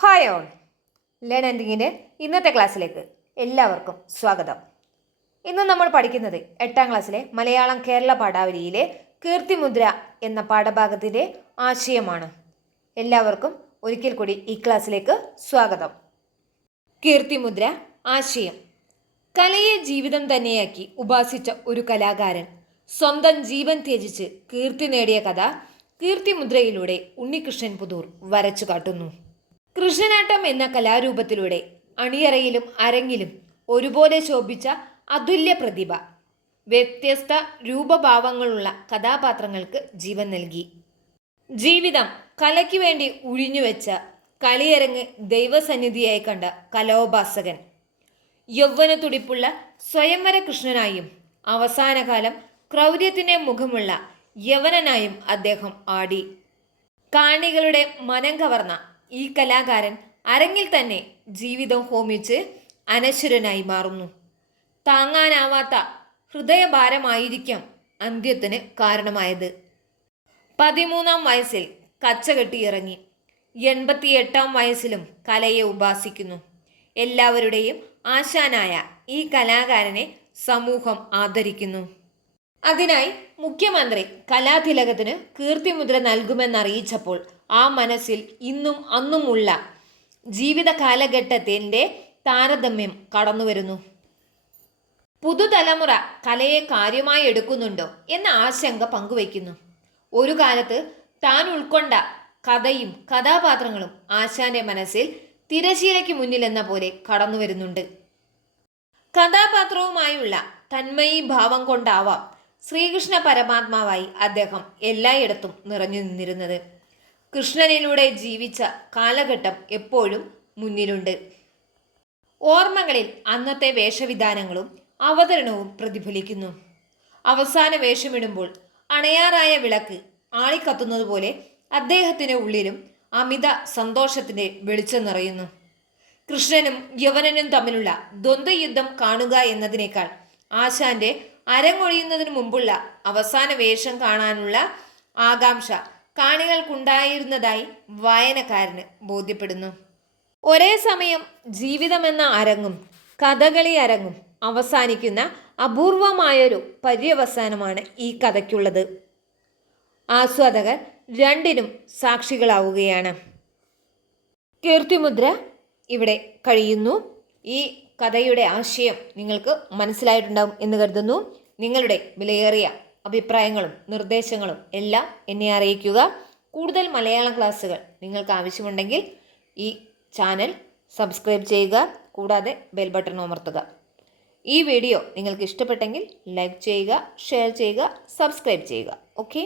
Hi all learn എൻഡിങ്ങിന്റെ ഇന്നത്തെ ക്ലാസ്സിലേക്ക് എല്ലാവർക്കും സ്വാഗതം. ഇന്ന് നമ്മൾ പഠിക്കുന്നത് എട്ടാം ക്ലാസ്സിലെ മലയാളം കേരള പാഠാവലിയിലെ കീർത്തിമുദ്ര എന്ന പാഠഭാഗത്തിന്റെ ആശയമാണ്. എല്ലാവർക്കും ഒരിക്കൽ കൂടി ഈ ക്ലാസ്സിലേക്ക് സ്വാഗതം. കീർത്തിമുദ്ര ആശയം. കലയെ ജീവിതം തന്നെയാക്കി ഉപാസിച്ച ഒരു കലാകാരൻ സ്വന്തം ജീവൻ ത്യജിച്ച് കീർത്തി നേടിയ കഥ കീർത്തിമുദ്രയിലൂടെ ഉണ്ണികൃഷ്ണൻ പുതൂർ വരച്ചു കാട്ടുന്നു. കൃഷ്ണനാട്ടം എന്ന കലാരൂപത്തിലൂടെ അണിയറയിലും അരങ്ങിലും ഒരുപോലെ ശോഭിച്ച അതുല്യ പ്രതിഭ വ്യത്യസ്ത രൂപഭാവങ്ങളുള്ള കഥാപാത്രങ്ങൾക്ക് ജീവൻ നൽകി. ജീവിതം കലയ്ക്ക് വേണ്ടി ഉഴിഞ്ഞുവെച്ച കളിയരങ്ങ് ദൈവസന്നിധിയായി കണ്ട കലോപാസകൻ യൗവന തുടിപ്പുള്ള സ്വയംവര കൃഷ്ണനായും അവസാനകാലം ക്രൗര്യത്തിന് മുഖമുള്ള യവനനായും അദ്ദേഹം ആടി. കാണികളുടെ മനം കവർന്ന ഈ കലാകാരൻ അരങ്ങിൽ തന്നെ ജീവിതം ഹോമിച്ച് അനശ്വരനായി മാറുന്നു. താങ്ങാനാവാത്ത ഹൃദയഭാരമായിരിക്കാം അന്ത്യത്തിന് കാരണമായത്. പതിമൂന്നാം വയസ്സിൽ കച്ചകെട്ടിയിറങ്ങി എൺപത്തിയെട്ടാം വയസ്സിലും കലയെ ഉപാസിക്കുന്നു. എല്ലാവരുടെയും ആശാനായ ഈ കലാകാരനെ സമൂഹം ആദരിക്കുന്നു. അതിനായി മുഖ്യമന്ത്രി കലാതിലകത്തിന് കീർത്തിമുദ്ര നൽകുമെന്നറിയിച്ചപ്പോൾ ആ മനസ്സിൽ ഇന്നും അന്നുമുള്ള ജീവിത കാലഘട്ടത്തിന്റെ താരതമ്യം കടന്നു വരുന്നു. പുതുതലമുറ കലയെ കാര്യമായി എടുക്കുന്നുണ്ടോ എന്ന ആശങ്ക പങ്കുവയ്ക്കുന്നു. ഒരു കാലത്ത് താൻ ഉൾക്കൊണ്ട കഥയും കഥാപാത്രങ്ങളും ആശാന്റെ മനസ്സിൽ തിരശീലയ്ക്ക് മുന്നിൽ എന്ന പോലെ കടന്നു വരുന്നുണ്ട്. കഥാപാത്രവുമായുള്ള തന്മയി ഭാവം കൊണ്ടാവാം ശ്രീകൃഷ്ണ പരമാത്മാവായി അദ്ദേഹം എല്ലായിടത്തും നിറഞ്ഞു നിന്നിരുന്നത്. കൃഷ്ണനിലൂടെ ജീവിച്ച കാലഘട്ടം എപ്പോഴും മുന്നിലുണ്ട്. ഓർമ്മകളിൽ അന്നത്തെ വേഷവിധാനങ്ങളും അവതരണവും പ്രതിഫലിക്കുന്നു. അവസാന വേഷമിടുമ്പോൾ അണയാറായ വിളക്ക് ആളിക്കത്തുന്നതുപോലെ അദ്ദേഹത്തിന്റെ ഉള്ളിലും അമിത സന്തോഷത്തിന്റെ വെളിച്ചം നിറയുന്നു. കൃഷ്ണനും യവനനും തമ്മിലുള്ള ദ്വന്ദ്വയുദ്ധം കാണുക എന്നതിനേക്കാൾ ആശാന്റെ അരങ്ങൊഴിയുന്നതിന് മുമ്പുള്ള അവസാന വേഷം കാണാനുള്ള ആകാംക്ഷ കാണികൾക്കുണ്ടായിരുന്നതായി വായനക്കാരന് ബോധ്യപ്പെടുന്നു. ഒരേ സമയം ജീവിതമെന്ന അരങ്ങും കഥകളി അരങ്ങും അവസാനിക്കുന്ന അപൂർവമായൊരു പര്യവസാനമാണ് ഈ കഥയ്ക്കുള്ളത്. ആസ്വാദകർ രണ്ടിനും സാക്ഷികളാവുകയാണ്. കീർത്തിമുദ്ര ഇവിടെ കഴിയുന്നു. ഈ കഥയുടെ ആശയം നിങ്ങൾക്ക് മനസ്സിലായിട്ടുണ്ടാകും എന്ന് കരുതുന്നു. നിങ്ങളുടെ വിലയേറിയ അഭിപ്രായങ്ങളും നിർദ്ദേശങ്ങളും എല്ലാം എന്നെ അറിയിക്കുക. കൂടുതൽ മലയാളം ക്ലാസ്സുകൾ നിങ്ങൾക്ക് ആവശ്യമുണ്ടെങ്കിൽ ഈ ചാനൽ സബ്സ്ക്രൈബ് ചെയ്യുക. കൂടാതെ ബെൽ ബട്ടൺ അമർത്തുക. ഈ വീഡിയോ നിങ്ങൾക്ക് ഇഷ്ടപ്പെട്ടെങ്കിൽ ലൈക്ക് ചെയ്യുക ഷെയർ ചെയ്യുക സബ്സ്ക്രൈബ് ചെയ്യുക. ഓക്കെ?